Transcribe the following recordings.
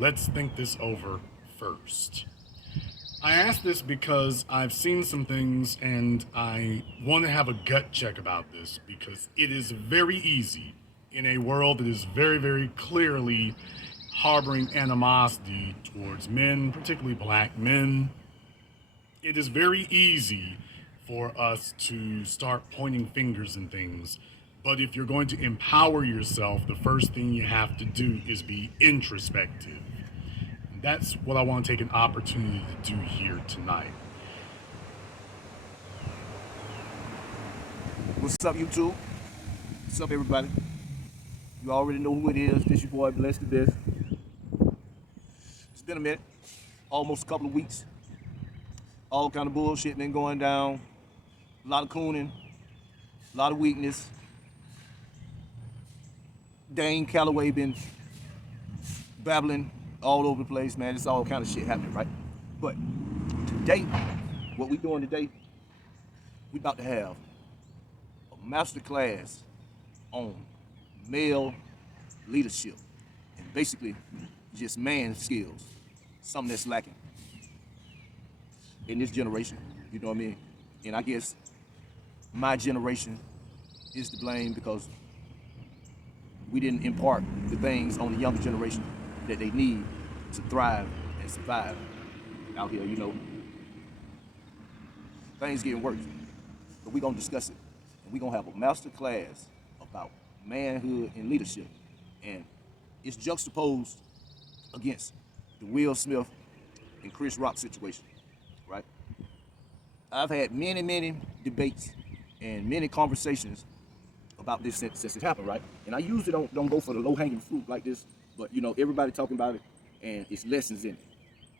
let's think this over first. I ask this because I've seen some things and I want to have a gut check about this because it is very easy in a world that is very, very clearly harboring animosity towards men, particularly black men. It is very easy for us to start pointing fingers and things. But if you're going to empower yourself, the first thing you have to do is be introspective. And that's what I want to take an opportunity to do here tonight. What's up, YouTube? What's up, everybody? You already know who it is. This your boy, Bless the Best. It's been a minute, almost a couple of weeks. All kind of bullshit been going down. A lot of cooning, a lot of weakness. Dane Calloway been babbling all over the place, man. It's all kind of shit happening, right? But today, what we doing today, we about to have a master class on male leadership and basically just man skills, something that's lacking in this generation, you know what I mean? And I guess my generation is to blame because we didn't impart the things on the younger generation that they need to thrive and survive out here, you know. Things getting worse, but we're gonna discuss it. And we're gonna have a master class about manhood and leadership. And it's juxtaposed against the Will Smith and Chris Rock situation, right? I've had many debates and many conversations about this since it happened, right? And I usually don't go for the low-hanging fruit like this, but you know, everybody talking about it and it's lessons in it.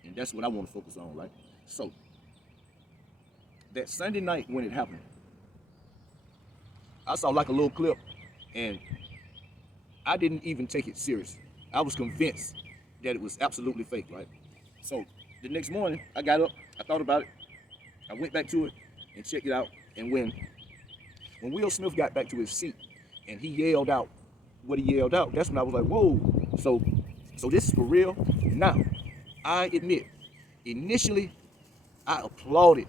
And that's what I want to focus on, right? So, that Sunday night when it happened, I saw like a little clip and I didn't even take it serious. I was convinced that it was absolutely fake, right? So the next morning, I got up, I thought about it, I went back to it and checked it out. And when Will Smith got back to his seat and he yelled out what he yelled out, that's when I was like, whoa, so this is for real? Now, I admit, initially, I applauded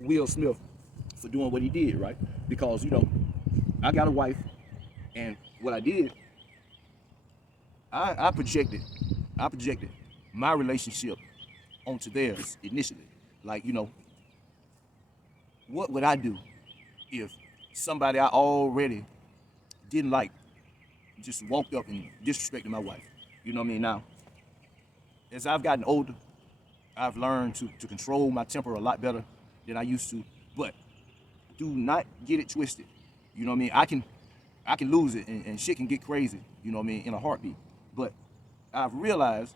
Will Smith for doing what he did, right? Because, you know, I got a wife, and what I did, I projected my relationship onto theirs initially. Like, you know, what would I do if somebody I already didn't like just walked up and disrespected my wife? You know what I mean? Now, as I've gotten older, I've learned to control my temper a lot better than I used to. But do not get it twisted. You know what I mean? I can lose it and shit can get crazy, you know what I mean, in a heartbeat. But I've realized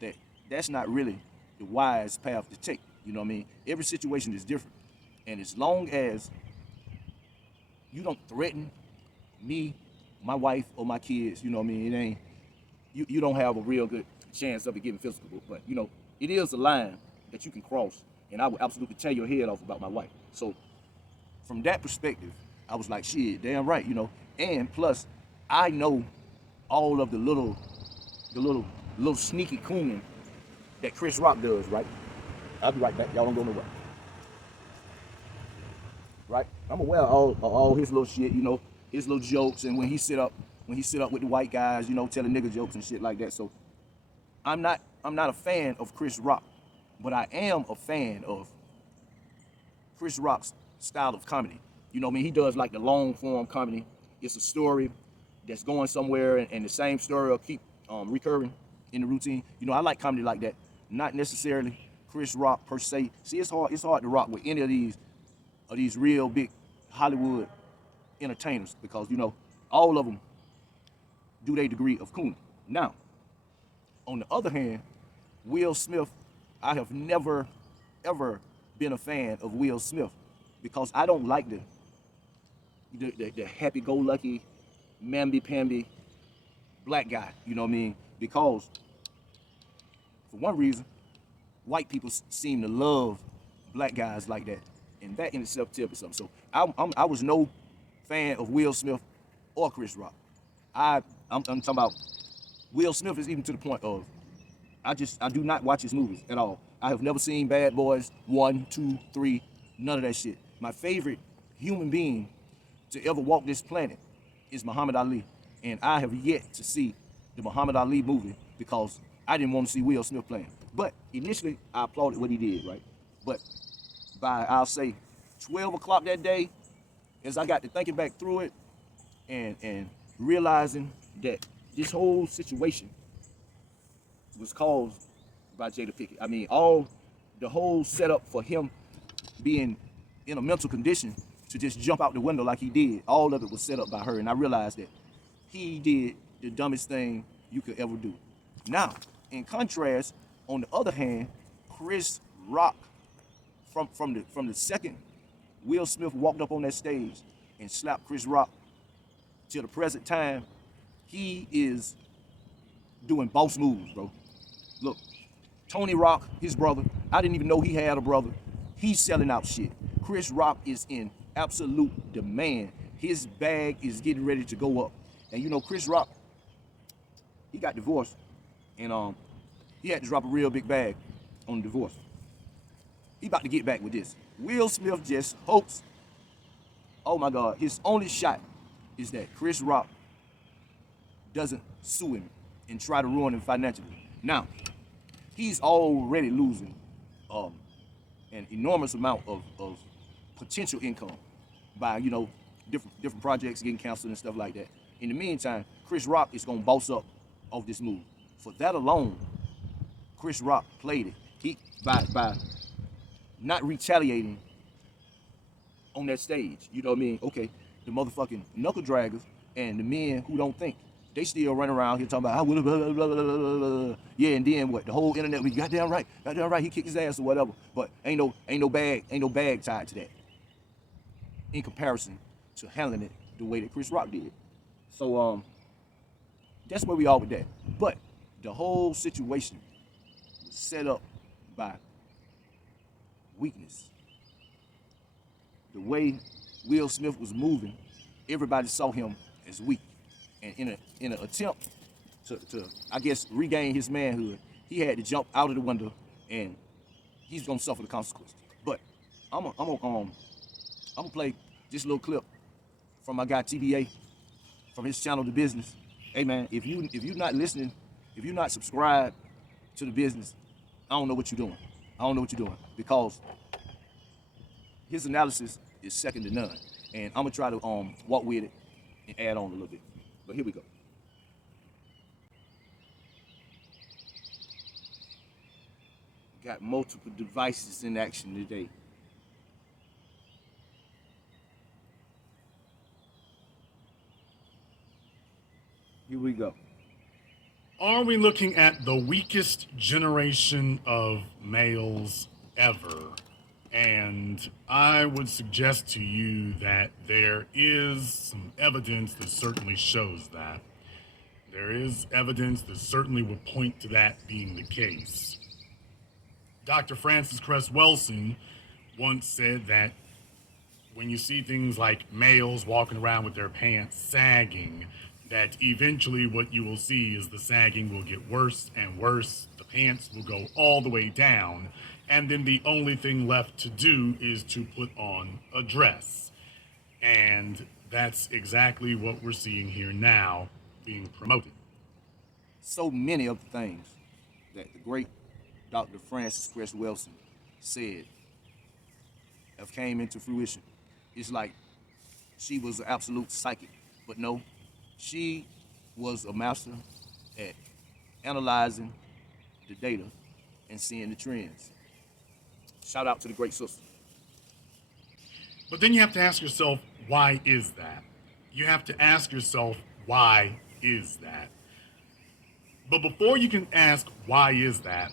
that that's not really the wise path to take. You know what I mean? Every situation is different. And as long as you don't threaten me, my wife, or my kids, you know what I mean, it ain't you don't have a real good chance of it getting physical. But you know, it is a line that you can cross, and I would absolutely tear your head off about my wife. So from that perspective, I was like, shit, damn right, you know. And plus, I know all of the little sneaky cooning that Chris Rock does, right? I'll be right back. Y'all don't go nowhere. Right? I'm aware of all his little shit, you know, his little jokes, and when he sit up with the white guys, you know, telling nigga jokes and shit like that. So I'm not a fan of Chris Rock, but I am a fan of Chris Rock's style of comedy. You know what I mean? He does like the long form comedy. It's a story that's going somewhere, and the same story will keep recurring in the routine. You know, I like comedy like that. Not necessarily Chris Rock per se. See, it's hard to rock with any of these real big Hollywood entertainers because, you know, all of them do their degree of cooning. Now, on the other hand, Will Smith, I have never, ever been a fan of Will Smith because I don't like the happy-go-lucky, mamby-pamby black guy, you know what I mean? Because, for one reason, white people seem to love black guys like that. And that in itself tells me something. So I was no fan of Will Smith or Chris Rock. I'm talking about Will Smith is even to the point of I do not watch his movies at all. I have never seen Bad Boys 1, 2, 3, none of that shit. My favorite human being to ever walk this planet is Muhammad Ali. And I have yet to see the Muhammad Ali movie because I didn't want to see Will Smith playing. But initially, I applauded what he did, right? But by, I'll say, 12 o'clock that day, as I got to thinking back through it and realizing that this whole situation was caused by Jada Pickett. I mean, the whole setup for him being in a mental condition to just jump out the window like he did, all of it was set up by her. And I realized that he did the dumbest thing you could ever do. Now, in contrast, on the other hand, Chris Rock, from the second Will Smith walked up on that stage and slapped Chris Rock till the present time, he is doing boss moves, bro. Look, Tony Rock, his brother, I didn't even know he had a brother. He's selling out shit. Chris Rock is in absolute demand. His bag is getting ready to go up. And you know, Chris Rock, he got divorced, and he had to drop a real big bag on the divorce. He about to get back with this. Will Smith just hopes, oh my God, his only shot is that Chris Rock doesn't sue him and try to ruin him financially. Now, he's already losing an enormous amount of potential income by, you know, different projects getting canceled and stuff like that. In the meantime, Chris Rock is gonna boss up off this move. For that alone, Chris Rock played it. He by not retaliating on that stage. You know what I mean? Okay, the motherfucking knuckle draggers and the men who don't think, they still run around here talking about, I would have, blah, blah, blah, blah, blah. Yeah, and then what? The whole internet, we goddamn right, he kicked his ass or whatever. But ain't no bag tied to that. In comparison to handling it the way that Chris Rock did. So that's where we are with that. But the whole situation was set up by weakness. The way Will Smith was moving, everybody saw him as weak. And in an attempt to I guess regain his manhood, he had to jump out of the window, and he's gonna suffer the consequences. But I'm gonna play this little clip from my guy TBA from his channel, The Business. Hey man, if you're not listening, if you're not subscribed to The Business, I don't know what you're doing. I don't know what you're doing, because his analysis is second to none. And I'm gonna try to walk with it and add on a little bit. But here we go. Got multiple devices in action today. Here we go. Are we looking at the weakest generation of males ever? And I would suggest to you that there is some evidence that certainly shows that. There is evidence that certainly would point to that being the case. Dr. Francis Cress Welsing once said that when you see things like males walking around with their pants sagging, that eventually what you will see is the sagging will get worse and worse. The pants will go all the way down. And then the only thing left to do is to put on a dress. And that's exactly what we're seeing here now being promoted. So many of the things that the great Dr. Francis Cress Welsing said have came into fruition. It's like she was an absolute psychic, but no, she was a master at analyzing the data and seeing the trends. Shout out to the great sister. But then you have to ask yourself, why is that? You have to ask yourself, why is that? But before you can ask, why is that,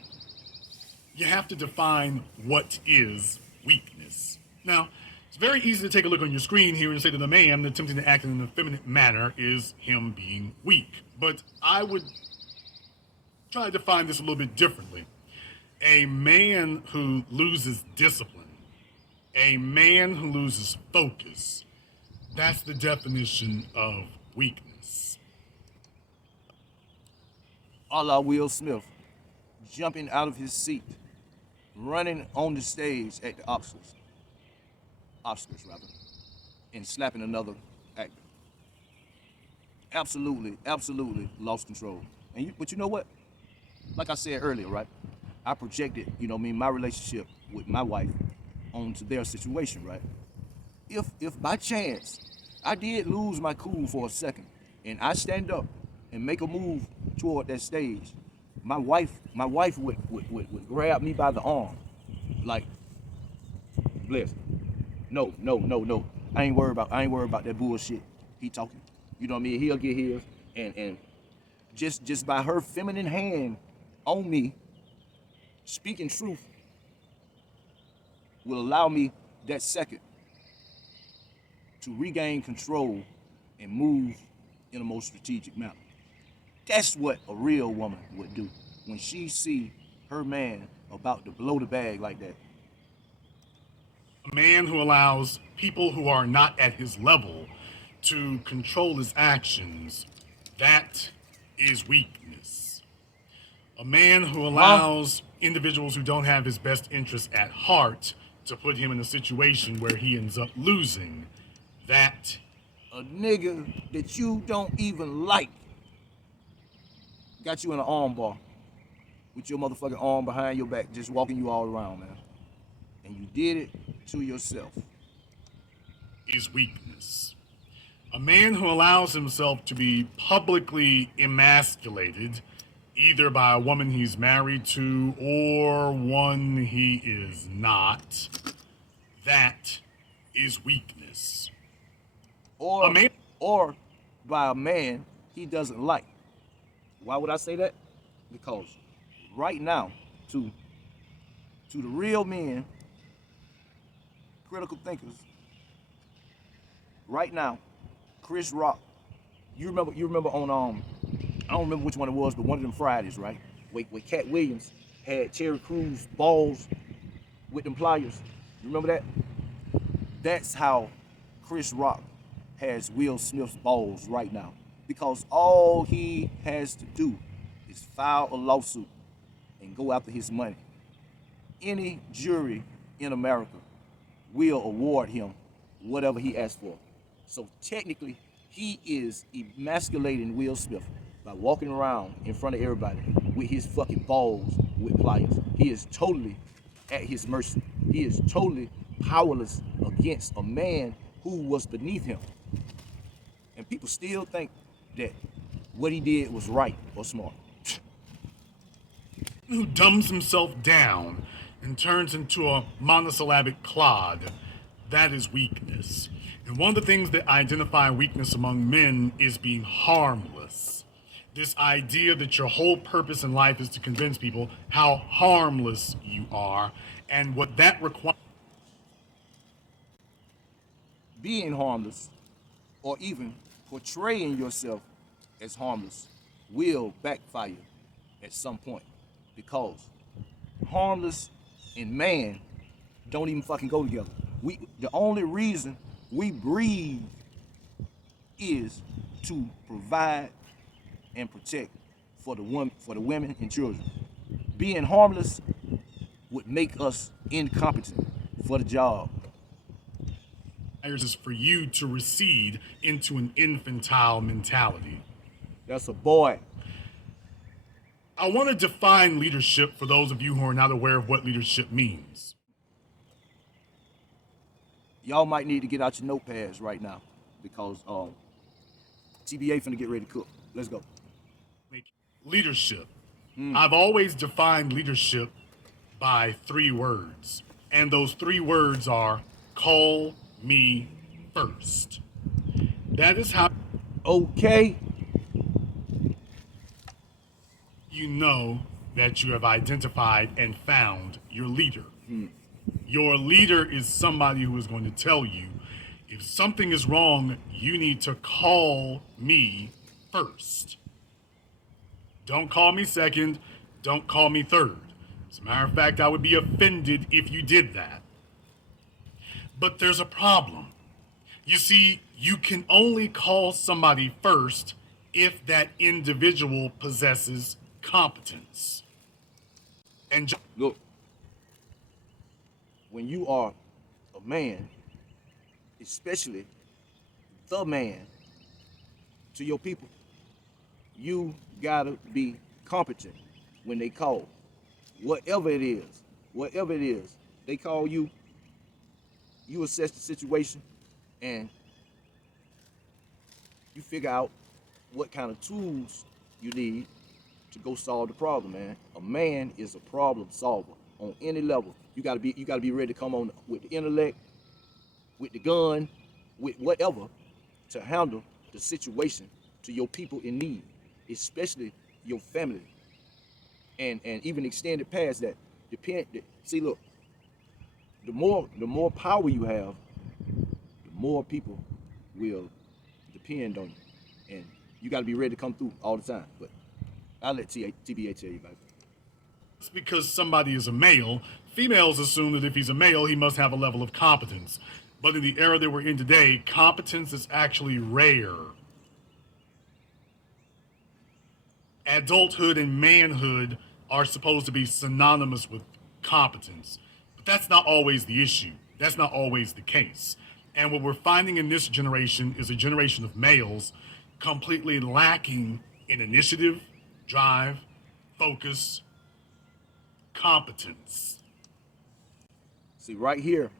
you have to define what is weakness. Now, it's very easy to take a look on your screen here and say that the man attempting to act in an effeminate manner is him being weak. But I would try to define this a little bit differently. A man who loses discipline, a man who loses focus, that's the definition of weakness. A la Will Smith, jumping out of his seat, running on the stage at the Oscars rather, and slapping another actor. Absolutely, absolutely lost control. But you know what? Like I said earlier, right? I projected, my relationship with my wife onto their situation, right? If by chance I did lose my cool for a second and I stand up and make a move toward that stage, my wife would grab me by the arm, like, bless. No, no, no, no. I ain't worried about that bullshit he talking. You know what I mean? He'll get his, and just by her feminine hand on me, speaking truth will allow me that second to regain control and move in a more strategic manner. That's what a real woman would do when she see her man about to blow the bag like that. A man who allows people who are not at his level to control his actions, that is weakness. A man who Huh? allows individuals who don't have his best interests at heart to put him in a situation where he ends up losing, that A nigga that you don't even like got you in an arm bar with your motherfucking arm behind your back, just walking you all around, man. And you did it to yourself. is weakness. A man who allows himself to be publicly emasculated, either by a woman he's married to or one he is not, that is weakness. A Or man, or by a man he doesn't like. Why would I say that? Because right now, to the real men, critical thinkers, right now, Chris Rock, you remember on I don't remember which one it was, but one of them Fridays, right? Where Cat Williams had Terry Crews balls with them pliers. You remember that? That's how Chris Rock has Will Smith's balls right now. Because all he has to do is file a lawsuit and go after his money. Any jury in America will award him whatever he asks for. So technically, he is emasculating Will Smith by walking around in front of everybody with his fucking balls with pliers. He is totally at his mercy. He is totally powerless against a man who was beneath him. And people still think that what he did was right or smart. who dumbs himself down and turns into a monosyllabic clod, that is weakness. And one of the things that identify weakness among men is being harmless. This idea that your whole purpose in life is to convince people how harmless you are and what that requires. Being harmless or even portraying yourself as harmless will backfire at some point because harmless and man don't even fucking go together. The only reason we breathe is to provide and protect for the women and children. Being harmless would make us incompetent for the job. Is for you to recede into an infantile mentality. That's a boy. I want to define leadership for those of you who are not aware of what leadership means. Y'all might need to get out your notepads right now because TBA finna get ready to cook. Let's go. Leadership. I've always defined leadership by 3 words, and those 3 words are call me first. That is how Okay. you know that you have identified and found your leader. Your leader is somebody who is going to tell you if something is wrong, you need to call me first. Don't call me second. Don't call me third. As a matter of fact, I would be offended if you did that. But there's a problem. You see, you can only call somebody first if that individual possesses competence. And Look, when you are a man, especially the man to your people, you gotta be competent when they call. Whatever it is, whatever it is, they call you, you assess the situation and you figure out what kind of tools you need to go solve the problem, man. A man is a problem solver on any level. You gotta be ready to come on with the intellect, with the gun, with whatever to handle the situation to your people in need, especially your family, and even extended past that. See, look, the more power you have, the more people will depend on you, and you got to be ready to come through all the time. But I'll let TBA tell you about it. just because somebody is a male, females assume that if he's a male, he must have a level of competence. But in the era that we're in today, competence is actually rare. Adulthood and manhood are supposed to be synonymous with competence. But that's not always the issue. That's not always the case. And what we're finding in this generation is a generation of males completely lacking in initiative, drive, focus, competence. See, right here,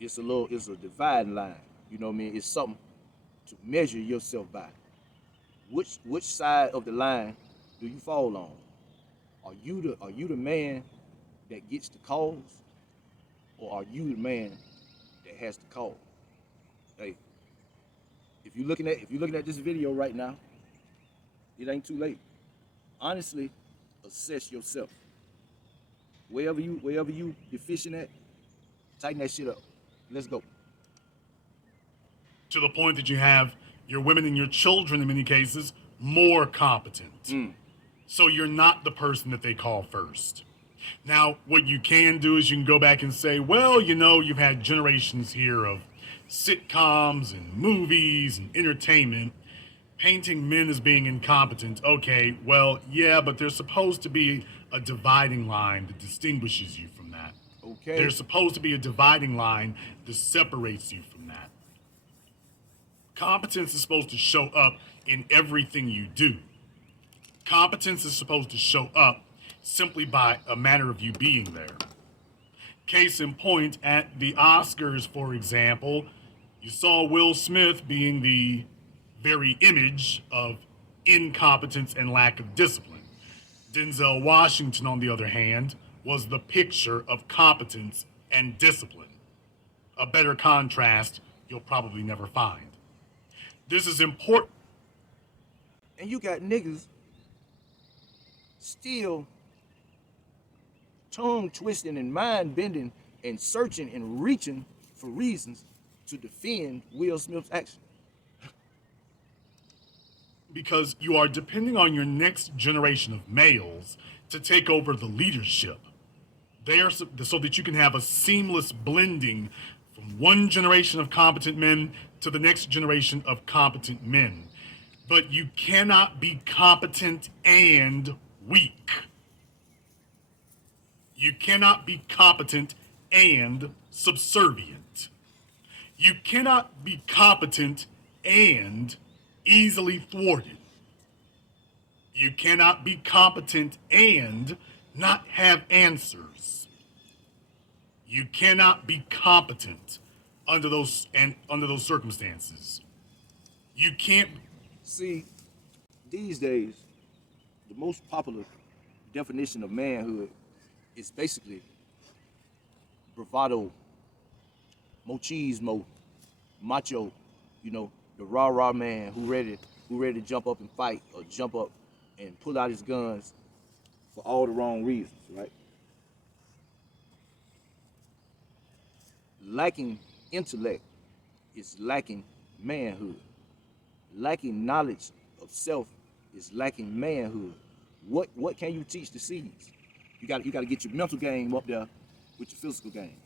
it's a dividing line. You know what I mean? It's something to measure yourself by. Which side of the line do you fall on? Are you the man that gets the calls, or are you the man that has the call? Hey, if you're looking at this video right now, it ain't too late. Honestly, assess yourself. Wherever you deficient at, tighten that shit up. Let's go. To the point that you have your women and your children, in many cases, more competent. So you're not the person that they call first. Now, what you can do is you can go back and say, well, you've had generations here of sitcoms and movies and entertainment painting men as being incompetent. Okay, well, yeah, but there's supposed to be a dividing line that distinguishes you from that. Okay. There's supposed to be a dividing line that separates you from that. Competence is supposed to show up in everything you do. Competence is supposed to show up simply by a matter of you being there. Case in point, at the Oscars, for example, you saw Will Smith being the very image of incompetence and lack of discipline. Denzel Washington, on the other hand, was the picture of competence and discipline. A better contrast you'll probably never find. This is important. And you got niggas still tongue twisting and mind bending and searching and reaching for reasons to defend Will Smith's action. Because you are depending on your next generation of males to take over the leadership. They are so that you can have a seamless blending from one generation of competent men to the next generation of competent men. But you cannot be competent and weak. You cannot be competent and subservient. You cannot be competent and easily thwarted. You cannot be competent and not have answers. You cannot be competent under those circumstances. You can't. See, these days, the most popular definition of manhood is basically bravado, machismo, macho, the rah-rah man who ready to jump up and fight or jump up and pull out his guns for all the wrong reasons, right? Lacking intellect is lacking manhood. Lacking knowledge of self is lacking manhood. What can you teach the seeds? You got to get your mental game up there with your physical game.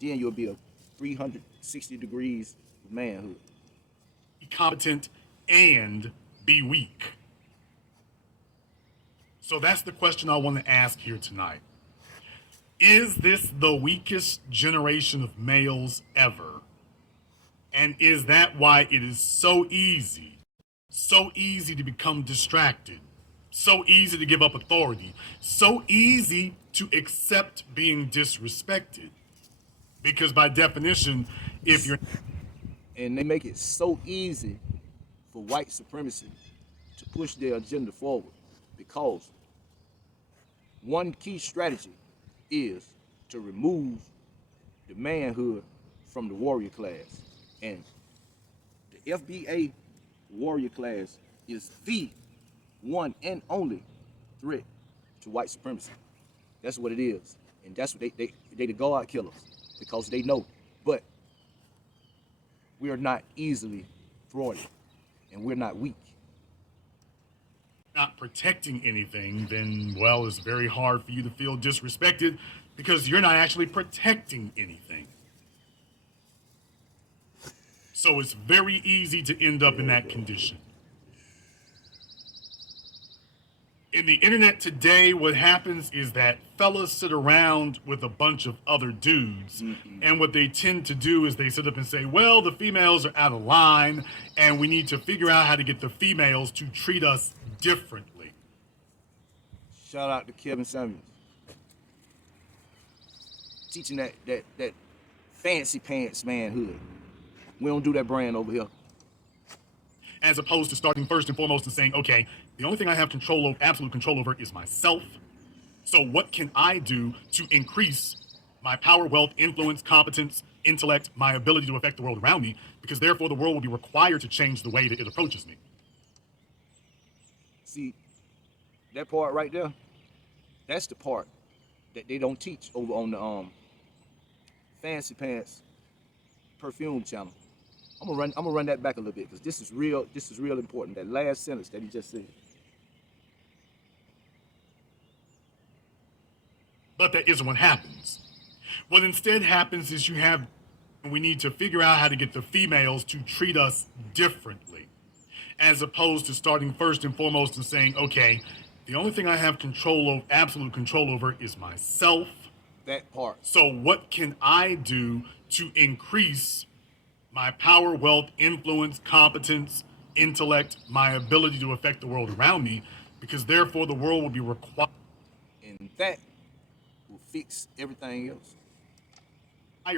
Then you'll be a 360 degrees of manhood. Be competent and be weak. So that's the question I want to ask here tonight. Is this the weakest generation of males ever? And is that why it is so easy to become distracted, so easy to give up authority, so easy to accept being disrespected? Because by definition, if you're And they make it so easy for white supremacy to push their agenda forward because one key strategy is to remove the manhood from the warrior class. And the FBA warrior class is the one and only threat to white supremacy. That's what it is. And that's what they the God killers because they know. But we are not easily thwarted and we're not weak. not protecting anything, then, well, it's very hard for you to feel disrespected because you're not actually protecting anything. So it's very easy to end up in that condition. In the internet today, what happens is that fellas sit around with a bunch of other dudes, and what they tend to do is they sit up and say, well, the females are out of line, and we need to figure out how to get the females to treat us differently. Shout out to Kevin Samuels. Teaching that fancy pants manhood. We don't do that brand over here. As opposed to starting first and foremost and saying, okay, the only thing I have control over, absolute control over, is myself. So what can I do to increase my power, wealth, influence, competence, intellect, my ability to affect the world around me? Because therefore the world will be required to change the way that it approaches me. See, that part right there, that's the part that they don't teach over on the Fancy Pants perfume channel. I'm gonna run that back a little bit because this is real important. That last sentence that he just said. But that isn't what happens. What instead happens is we need to figure out how to get the females to treat us differently, as opposed to starting first and foremost and saying, okay, the only thing I have control of, absolute control over, is myself. That part. So what can I do to increase my power, wealth, influence, competence, intellect, my ability to affect the world around me? Because therefore the world will be required And that will fix everything else.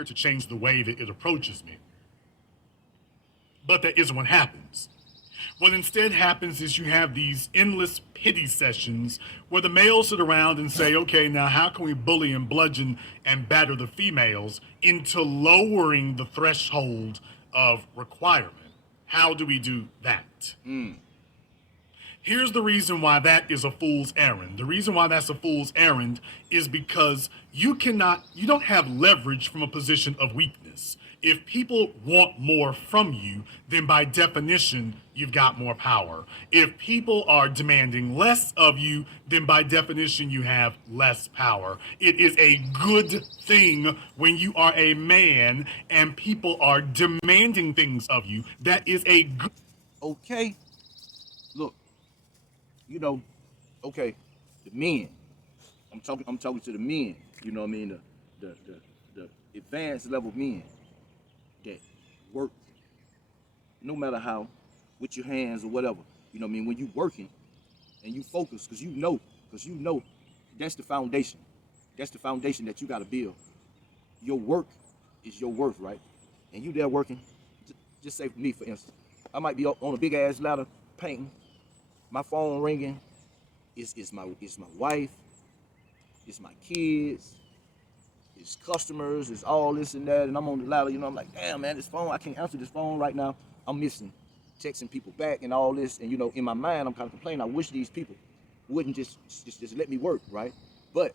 to change the way that it approaches me. But that isn't what happens. What instead happens is you have these endless pity sessions where the males sit around and say, okay, now how can we bully and bludgeon and batter the females into lowering the threshold of requirement? How do we do that? Here's the reason why that is a fool's errand. The reason why that's a fool's errand is because you don't have leverage from a position of weakness. If people want more from you, then by definition, you've got more power. If people are demanding less of you, then by definition, you have less power. It is a good thing when you are a man and people are demanding things of you. That is a good. Okay. Look, okay, the men. I'm talking to the men, you know what I mean? The advanced level men that work no matter how, with your hands or whatever. You know what I mean? When you working and you focus, because you know that's the foundation. That's the foundation that you gotta build. Your work is your worth, right? And you there working, just say for me, for instance, I might be up on a big ass ladder painting, my phone ringing, it's my wife, it's my kids, it's customers, it's all this and that, and I'm on the ladder, I'm like, damn man, this phone, I can't answer this phone right now. I'm missing texting people back and all this, and in my mind I'm kind of complaining. I wish these people wouldn't just let me work, right? But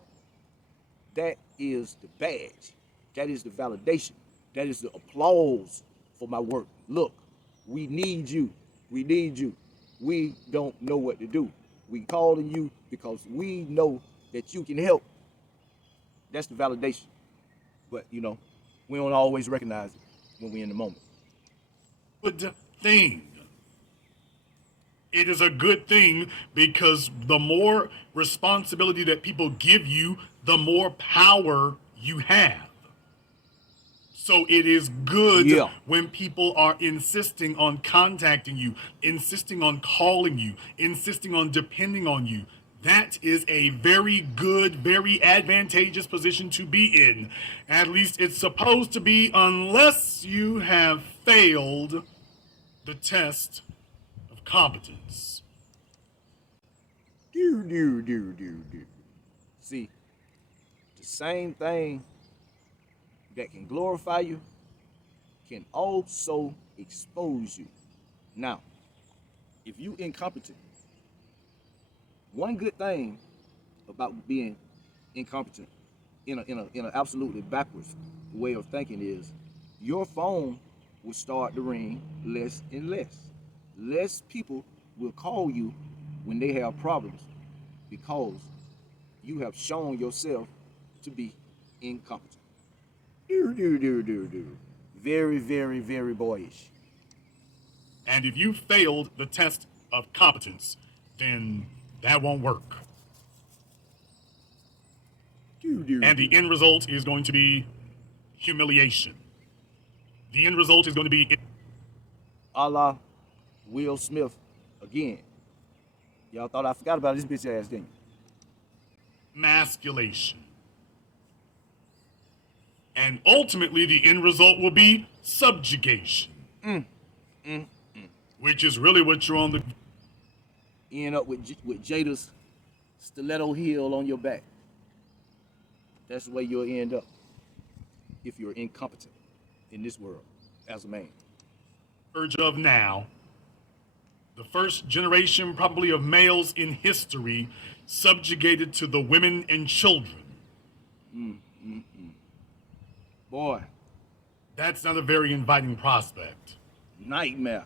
that is the badge, that is the validation, that is the applause for my work. Look, we need you, we don't know what to do. We calling you because we know that you can help. That's the validation. But we don't always recognize it when we're in the moment. Good thing. It is a good thing because the more responsibility that people give you, the more power you have. So it is good Yeah. when people are insisting on contacting you, insisting on calling you, insisting on depending on you. That is a very good, very advantageous position to be in. At least it's supposed to be, unless you have failed the test of competence. Do. See, the same thing that can glorify you can also expose you. Now, if you incompetent, one good thing about being incompetent in an absolutely backwards way of thinking is your phone will start to ring less and less. Less people will call you when they have problems because you have shown yourself to be incompetent. Do. Very, very, very boyish. And if you failed the test of competence, then that won't work. And the end result is going to be humiliation. The end result is going to be A la Will Smith again. Y'all thought I forgot about this bitch ass, didn't emasculation. And ultimately, the end result will be subjugation, which is really what you're on the. you? End up with Jada's stiletto heel on your back. That's the way you'll end up if you're incompetent in this world as a man. Verge of now. The first generation, probably, of males in history subjugated to the women and children. Boy, That's not a very inviting prospect. nightmare.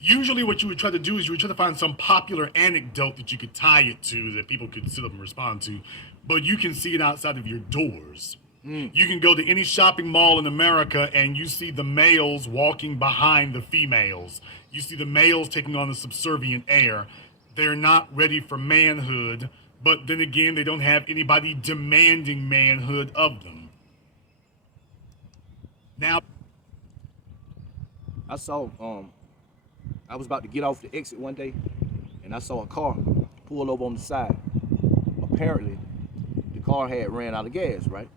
Usually, what you would try to do is you would try to find some popular anecdote that you could tie it to that people could sit up and respond to, but you can see it outside of your doors. You can go to any shopping mall in America and you see the males walking behind the females. You see the males taking on a subservient air. They're not ready for manhood, but then again, they don't have anybody demanding manhood of them. Now, I saw I was about to get off the exit one day and I saw a car pull over on the side. Apparently, the car had ran out of gas, right?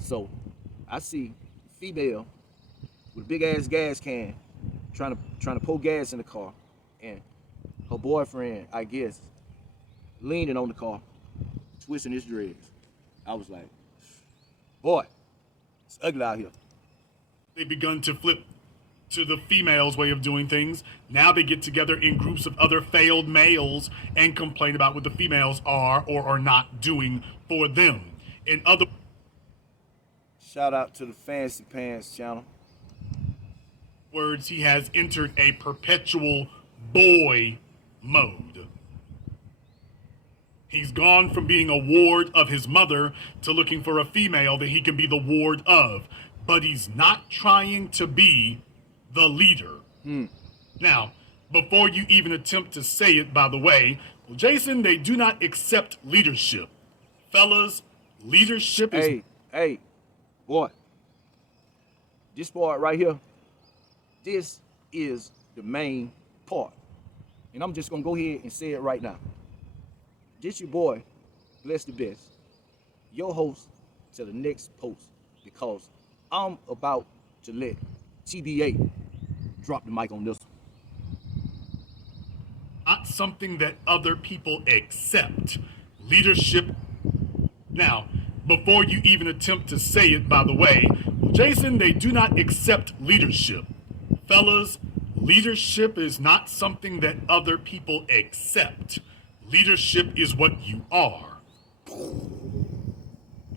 So I see a female with a big ass gas can trying to pour gas in the car, and her boyfriend, I guess, leaning on the car, twisting his dreads. I was like, boy, it's ugly out here. they've begun to flip to the female's way of doing things. Now they get together in groups of other failed males and complain about what the females are or are not doing for them. In other Shout out to the Fancy Pants channel. words, he has entered a perpetual boy mode. He's gone from being a ward of his mother to looking for a female that he can be the ward of. But he's not trying to be the leader. Now, before you even attempt to say it, by the way, well, Jason, they do not accept leadership. Fellas, leadership is. Hey, boy. This part right here, this is the main part. And I'm just gonna go ahead and say it right now. This your boy, Bless the Best, your host to the next post, because I'm about to let TBA drop the mic on this one. Not something that other people accept. Leadership. Now, before you even attempt to say it, by the way, well, Jason, they do not accept leadership. Fellas, leadership is not something that other people accept. Leadership is what you are.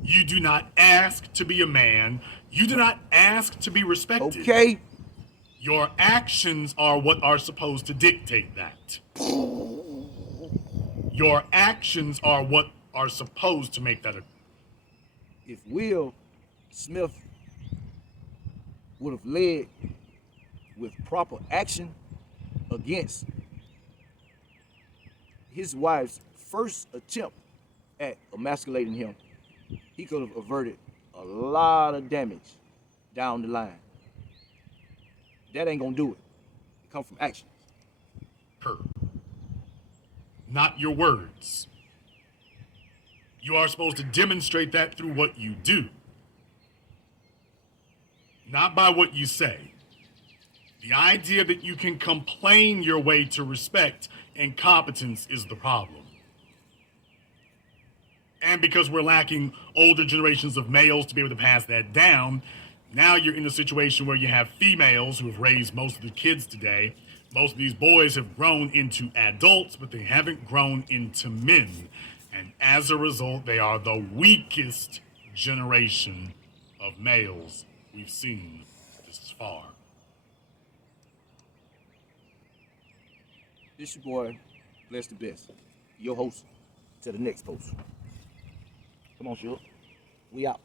You do not ask to be a man. You do not ask to be respected. Okay? Your actions are what are supposed to dictate that. Your actions are what are supposed to make that a. If Will Smith would have led with proper action against his wife's first attempt at emasculating him, he could have averted a lot of damage down the line. That ain't gonna do it. It comes from action. Her, not your words. You are supposed to demonstrate that through what you do, not by what you say. The idea that you can complain your way to respect and competence is the problem. And because we're lacking older generations of males to be able to pass that down, now you're in a situation where you have females who have raised most of the kids today. Most of these boys have grown into adults, but they haven't grown into men. And as a result, they are the weakest generation of males we've seen this far. This your boy, Bless the Best. Your host to the next post. Come on, Shug. We out.